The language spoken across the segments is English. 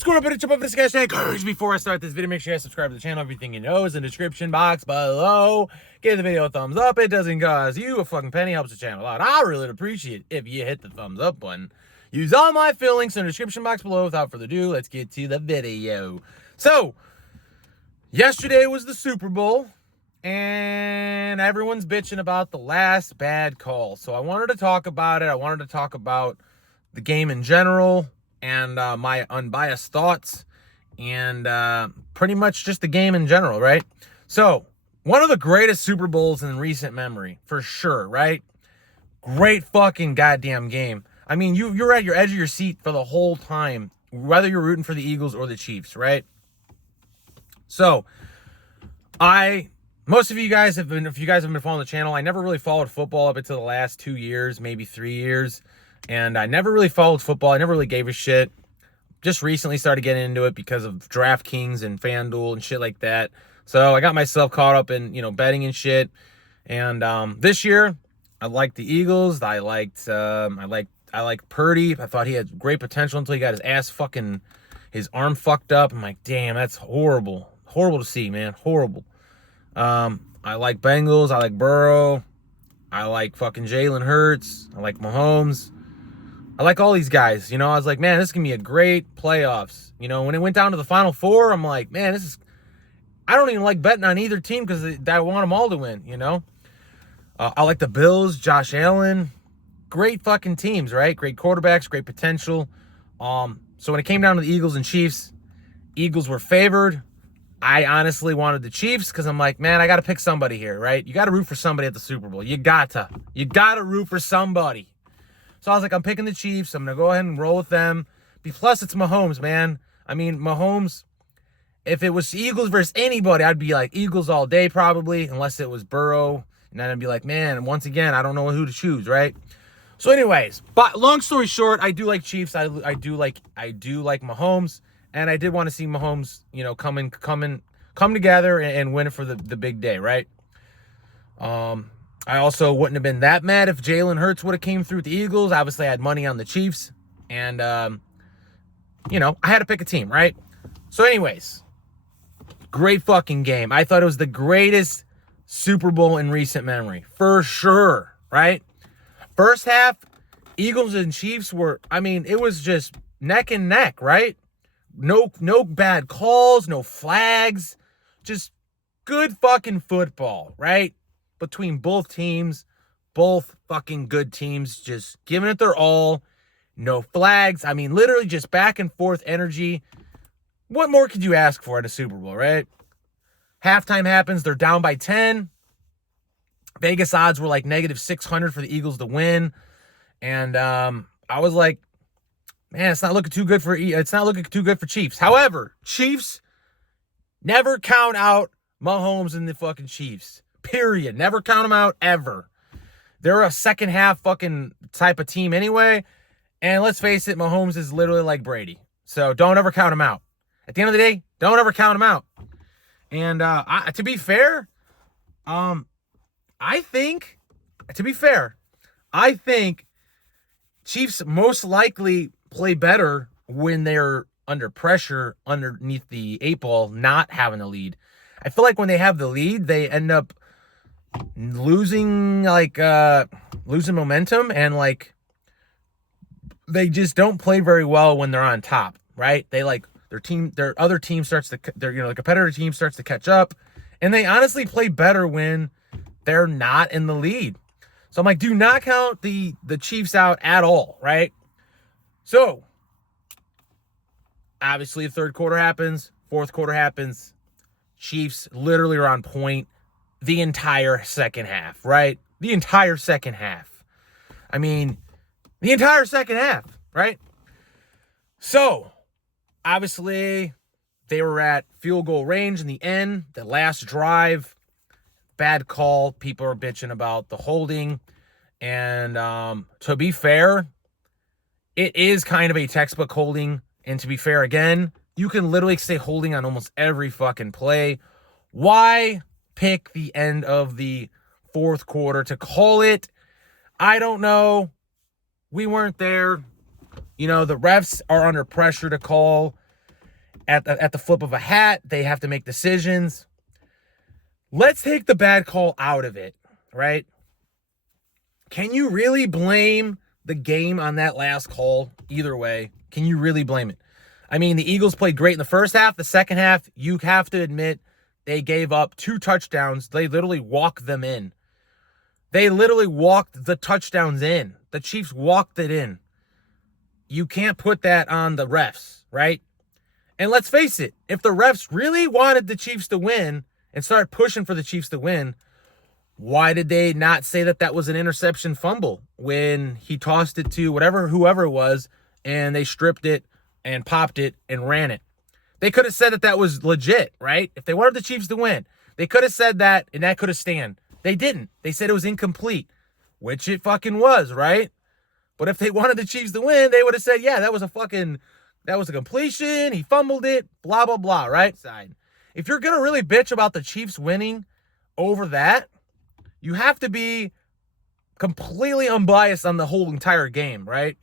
What's going on, bitch? Jump up this guy's channel. Before I start this video, make sure you subscribe to the channel. Everything you know is in the description box below. Give the video a thumbs up. It doesn't cost you a fucking penny. Helps the channel out. I really appreciate it if you hit the thumbs up button. Use all my fill links in the description box below. Without further ado, let's get to the video. So, yesterday was the Super Bowl, and everyone's bitching about the last bad call. So I wanted to talk about it. I wanted to talk about the game in general and my unbiased thoughts and pretty much just the game in general, right? So, one of the greatest Super Bowls in recent memory, for sure, right? Great fucking goddamn game. I mean, you're at your edge of your seat for the whole time, whether you're rooting for the Eagles or the Chiefs, right? So, most of you guys have been, if you guys have been following the channel, I never really followed football up until the last 2 years, maybe 3 years. And I never really followed football. I never really gave a shit. Just recently started getting into it because of DraftKings and FanDuel and shit like that. So I got myself caught up in, betting and shit. And this year, I liked the Eagles. I liked Purdy. I thought he had great potential until he got his arm fucked up. I'm like, damn, that's horrible. Horrible to see, man. Horrible. I like Bengals. I like Burrow. I like fucking Jalen Hurts. I like Mahomes. I like all these guys. I was like, man, this is going to be a great playoffs. When it went down to the Final Four, I'm like, man, I don't even like betting on either team because I want them all to win, I like the Bills, Josh Allen. Great fucking teams, right? Great quarterbacks, great potential. So when it came down to the Eagles and Chiefs, Eagles were favored. I honestly wanted the Chiefs because I'm like, man, I got to pick somebody here, right? You got to root for somebody at the Super Bowl. You got to root for somebody. So I was like, I'm picking the Chiefs. I'm going to go ahead and roll with them. Plus, it's Mahomes, man. I mean, Mahomes, if it was Eagles versus anybody, I'd be like Eagles all day probably, unless it was Burrow. And then I'd be like, man, once again, I don't know who to choose, right? So anyways, but long story short, I do like Chiefs. I do like Mahomes. And I did want to see Mahomes, come together and win it for the big day, right? I also wouldn't have been that mad if Jalen Hurts would have came through with the Eagles. Obviously, I had money on the Chiefs. And, I had to pick a team, right? So anyways, great fucking game. I thought it was the greatest Super Bowl in recent memory. For sure, right? First half, Eagles and Chiefs it was just neck and neck, right? No bad calls, no flags, just good fucking football, right? Between both teams, both fucking good teams, just giving it their all, no flags. I mean, literally just back and forth energy. What more could you ask for at a Super Bowl, right? Halftime happens, they're down by 10. Vegas odds were like -600 for the Eagles to win. And I was like, man, it's not looking too good for Chiefs. However, Chiefs never count out Mahomes and the fucking Chiefs. Period. Never count them out ever. They're a second half fucking type of team anyway. And let's face it, Mahomes is literally like Brady. So don't ever count him out. At the end of the day, don't ever count him out. And to be fair, I think Chiefs most likely play better when they're under pressure underneath the 8 ball, not having the lead. I feel like when they have the lead, they end up losing momentum, and they just don't play very well when they're on top, right? They the competitor team starts to catch up, and they honestly play better when they're not in the lead. So I'm like, do not count the Chiefs out at all, right? So, obviously, the third quarter happens, fourth quarter happens. Chiefs literally are on point the entire second half, right? The entire second half. I mean, the entire second half, right? So, obviously, they were at field goal range in the end, the last drive. Bad call. People are bitching about the holding. And to be fair, it is kind of a textbook holding. And to be fair, again, you can literally say holding on almost every fucking play. Why pick the end of the fourth quarter to call it? I don't know. We weren't there. The refs are under pressure to call. at the flip of a hat. They have to make decisions. Let's take the bad call out of it, right? Can you really blame the game on that last call? Either way, can you really blame it? I mean, the Eagles played great in the first half. The second half, you have to admit, they gave up 2 touchdowns. They literally walked them in. They literally walked the touchdowns in. The Chiefs walked it in. You can't put that on the refs, right? And let's face it, if the refs really wanted the Chiefs to win and start pushing for the Chiefs to win, why did they not say that that was an interception fumble when he tossed it to whoever it was, and they stripped it and popped it and ran it? They could have said that that was legit, right? If they wanted the Chiefs to win, they could have said that, and that could have stand. They didn't. They said it was incomplete, which it fucking was, right? But if they wanted the Chiefs to win, they would have said, yeah, that was a completion. He fumbled it, blah, blah, blah, right? If you're going to really bitch about the Chiefs winning over that, you have to be completely unbiased on the whole entire game, right?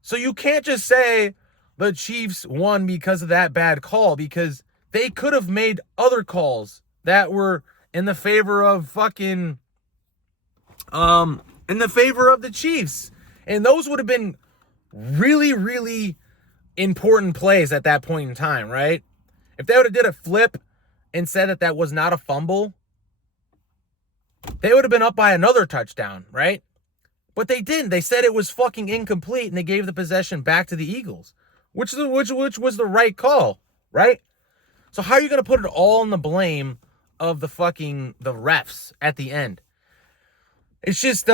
So you can't just say the Chiefs won because of that bad call, because they could have made other calls that were in the favor of fucking, in the favor of the Chiefs. And those would have been really, really important plays at that point in time, right? If they would have did a flip and said that that was not a fumble, they would have been up by another touchdown, right? But they didn't. They said it was fucking incomplete, and they gave the possession back to the Eagles, which was the right call, right? So how are you going to put it all on the blame of the refs at the end? It's just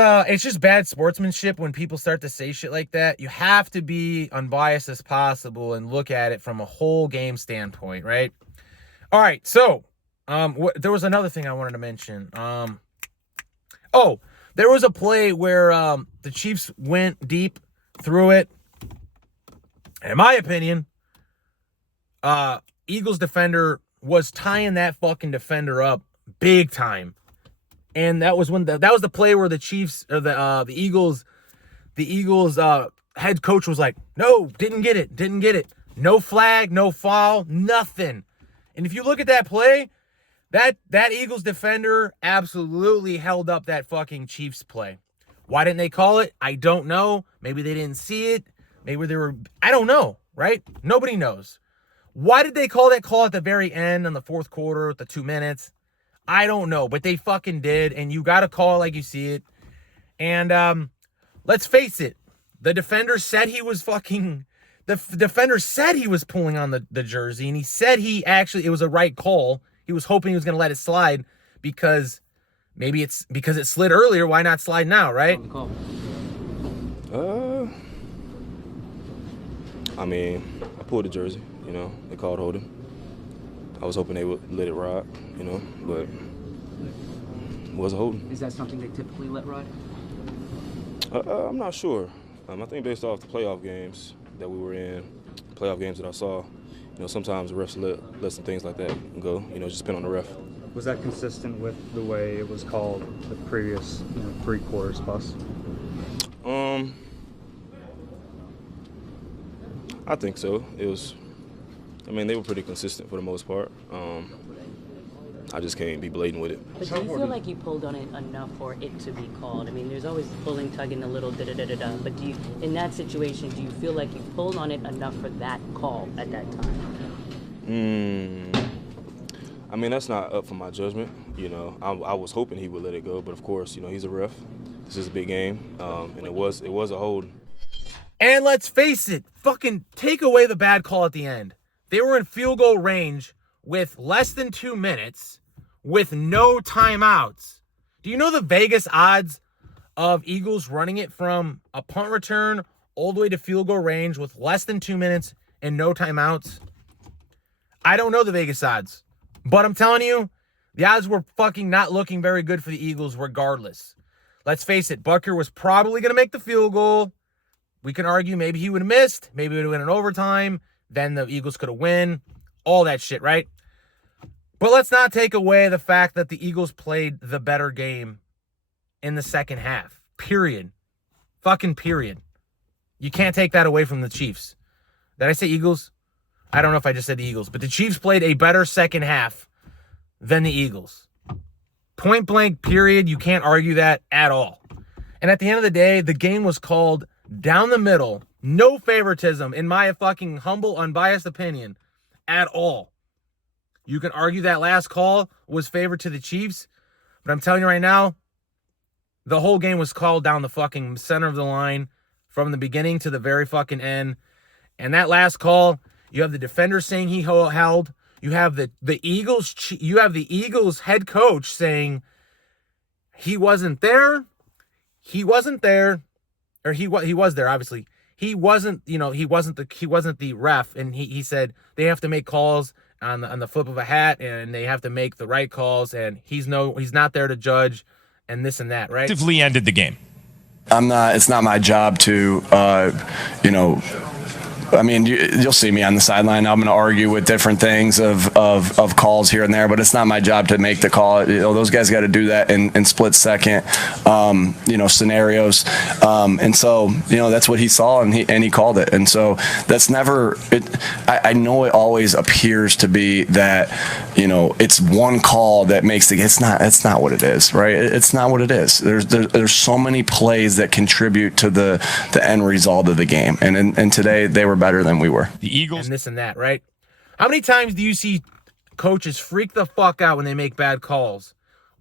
bad sportsmanship when people start to say shit like that. You have to be unbiased as possible and look at it from a whole game standpoint, right? All right, so there was another thing I wanted to mention. There was a play where the Chiefs went deep, threw it. And in my opinion, Eagles defender was tying that fucking defender up big time. And that was the play where the Chiefs or the Eagles head coach was like, "No, didn't get it. No flag, no foul, nothing." And if you look at that play, that Eagles defender absolutely held up that fucking Chiefs play. Why didn't they call it? I don't know. Maybe they didn't see it. Maybe they were, I don't know, right? Nobody knows. Why did they call that call at the very end in the fourth quarter with the 2 minutes? I don't know, but they fucking did, and you got to call it like you see it. And let's face it, the defender said he was pulling on the jersey, and he said it was a right call. He was hoping he was going to let it slide because it slid earlier. Why not slide now, right? I mean, I pulled the jersey, they called holding. I was hoping they would let it ride, but it wasn't holding. Is that something they typically let ride? I'm not sure. I think based off the playoff games that we were in, playoff games that I saw, sometimes the refs let some things like that go, just depend on the ref. Was that consistent with the way it was called the previous 3 quarters plus? I think so. They were pretty consistent for the most part. I just can't be blatant with it. But do you feel like you pulled on it enough for it to be called? I mean, there's always pulling, tugging, a little da-da-da-da-da. But in that situation, do you feel like you pulled on it enough for that call at that time? That's not up for my judgment. I was hoping he would let it go, but of course, he's a ref. This is a big game, and it was a hold. And let's face it, fucking take away the bad call at the end. They were in field goal range with less than 2 minutes, with no timeouts. Do you know the Vegas odds of Eagles running it from a punt return all the way to field goal range with less than 2 minutes and no timeouts? I don't know the Vegas odds, but I'm telling you, the odds were fucking not looking very good for the Eagles regardless. Let's face it, Butker was probably going to make the field goal. We can argue maybe he would have missed, maybe it would have been in overtime, then the Eagles could have won, all that shit, right? But let's not take away the fact that the Eagles played the better game in the second half. Period. Fucking period. You can't take that away from the Chiefs. Did I say Eagles? I don't know if I just said the Eagles, but the Chiefs played a better second half than the Eagles. Point blank, period. You can't argue that at all. And at the end of the day, the game was called down the middle. No favoritism, in my fucking humble, unbiased opinion, at all. You can argue that last call was favored to the Chiefs, but I'm telling you right now, the whole game was called down the fucking center of the line from the beginning to the very fucking end. And that last call, you have the defender saying he held. You have the Eagles head coach saying he wasn't there. He wasn't there, or he was there, obviously. He wasn't the ref, and he said they have to make calls on the flip of a hat, and they have to make the right calls, and he's not there to judge, and this and that, right? Effectively ended the game. It's not my job to, I mean, you'll see me on the sideline. I'm going to argue with different things of calls here and there, but it's not my job to make the call. Those guys got to do that in split second, scenarios. And so, that's what he saw, and he called it. And so that's never it. I know it always appears to be that, it's one call that makes the. It's not what it is, right? It's not what it is. There's so many plays that contribute to the end result of the game, and today they were better than we were. The Eagles and this and that, right? How many times do you see coaches freak the fuck out when they make bad calls,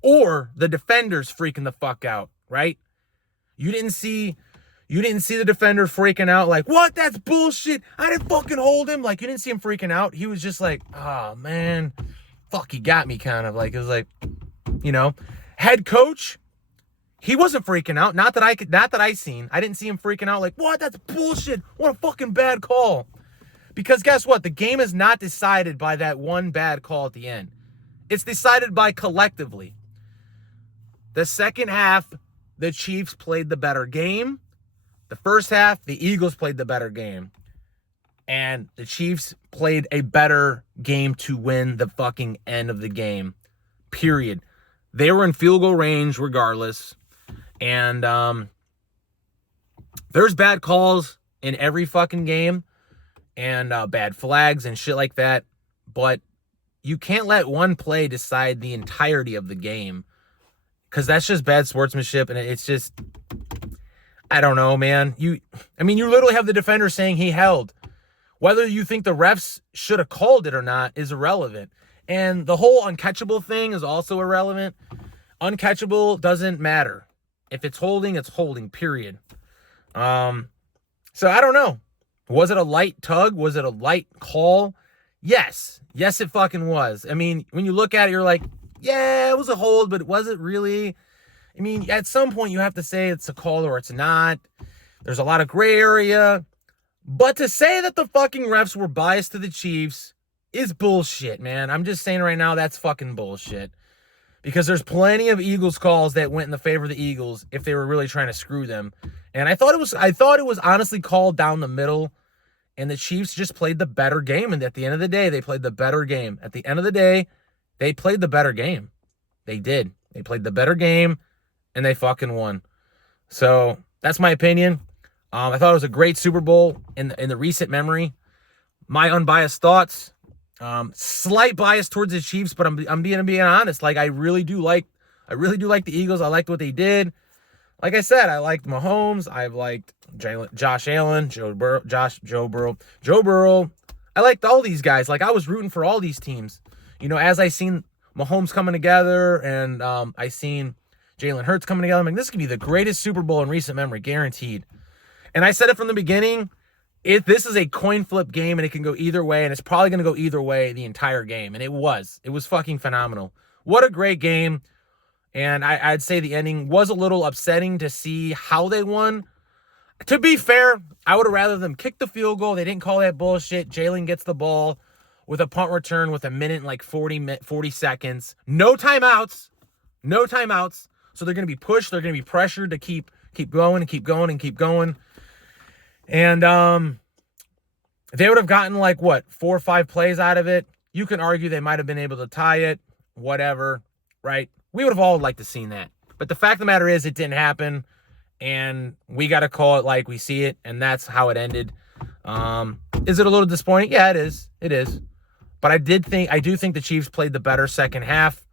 or the defenders freaking the fuck out, right? You didn't see the defender freaking out like, what? That's bullshit. I didn't fucking hold him. Like, you didn't see him freaking out. He was just like, oh man, fuck, he got me, kind of like. It was like, head coach, he wasn't freaking out. Not that I seen. I didn't see him freaking out like, what? That's bullshit. What a fucking bad call. Because guess what? The game is not decided by that one bad call at the end. It's decided by collectively. The second half, the Chiefs played the better game. The first half, the Eagles played the better game. And the Chiefs played a better game to win the fucking end of the game. Period. They were in field goal range regardless. And there's bad calls in every fucking game and bad flags and shit like that. But you can't let one play decide the entirety of the game, because that's just bad sportsmanship. And it's just, I don't know, man. You literally have the defender saying he held. Whether you think the refs should have called it or not is irrelevant. And the whole uncatchable thing is also irrelevant. Uncatchable doesn't matter. If it's holding, it's holding, period. So I don't know. Was it a light tug? Was it a light call? Yes. Yes, it fucking was. I mean, when you look at it, you're like, yeah, it was a hold, but was it really? I mean, at some point you have to say it's a call or it's not. There's a lot of gray area. But to say that the fucking refs were biased to the Chiefs is bullshit, man. I'm just saying right now, that's fucking bullshit. Because there's plenty of Eagles calls that went in the favor of the Eagles if they were really trying to screw them. And I thought it was honestly called down the middle, and the Chiefs just played the better game. And at the end of the day, they played the better game. At the end of the day, they played the better game. They did. They played the better game, and they fucking won. So that's my opinion. I thought it was a great Super Bowl in the recent memory. My unbiased thoughts. Slight bias towards the Chiefs, but I'm being honest. Like, I really do like the Eagles. I liked what they did. Like I said, I liked Mahomes. I've liked Josh Allen, Joe Burrow. I liked all these guys. Like, I was rooting for all these teams. As I seen Mahomes coming together, and I seen Jalen Hurts coming together, I'm like, this could be the greatest Super Bowl in recent memory, guaranteed. And I said it from the beginning. This is a coin flip game, and it can go either way, and it's probably going to go either way the entire game. And it was fucking phenomenal. What a great game. And I'd say the ending was a little upsetting to see how they won. To be fair, I would have rather them kick the field goal. They didn't call that bullshit. Jalen gets the ball with a punt return with a minute and like 40 seconds. No timeouts. So they're going to be pushed. They're going to be pressured to keep going and keep going and keep going. And they would have gotten 4 or 5 plays out of it. You can argue they might have been able to tie it, whatever, right? We would have all liked to seen that. But the fact of the matter is it didn't happen, and we got to call it like we see it, and that's how it ended. Is it a little disappointing? Yeah, it is. It is. But I do think the Chiefs played the better second half,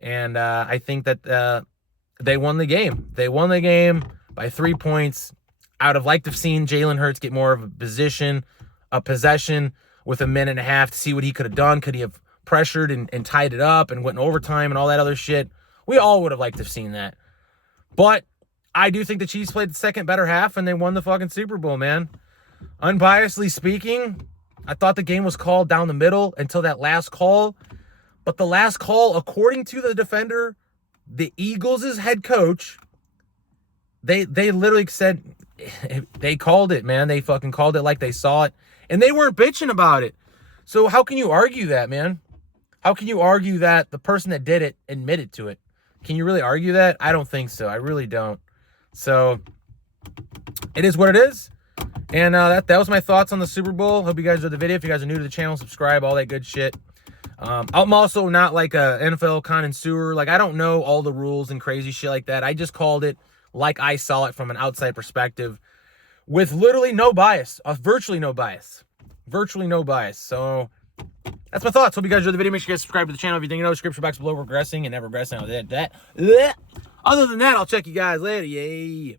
and I think that they won the game. They won the game by 3 points. I would have liked to have seen Jalen Hurts get more of a possession with a minute and a half to see what he could have done. Could he have pressured and tied it up and went in overtime and all that other shit? We all would have liked to have seen that. But I do think the Chiefs played the second better half, and they won the fucking Super Bowl, man. Unbiasedly speaking, I thought the game was called down the middle until that last call. But the last call, according to the defender, the Eagles' head coach, they literally said, they called it, man. They fucking called it like they saw it. And they weren't bitching about it. So how can you argue that, man? How can you argue that the person that did it admitted to it? Can you really argue that? I don't think so. I really don't. So it is what it is. And that was my thoughts on the Super Bowl. Hope you guys enjoyed the video. If you guys are new to the channel, subscribe, all that good shit. I'm also not like a NFL connoisseur. Like, I don't know all the rules and crazy shit like that. I just called it like I saw it from an outside perspective with literally no bias, virtually no bias. Virtually no bias. So that's my thoughts. Hope you guys enjoyed the video. Make sure you guys subscribe to the channel. If you think you know, description box below, regressing and never regressing. Other than that, I'll check you guys later. Yay.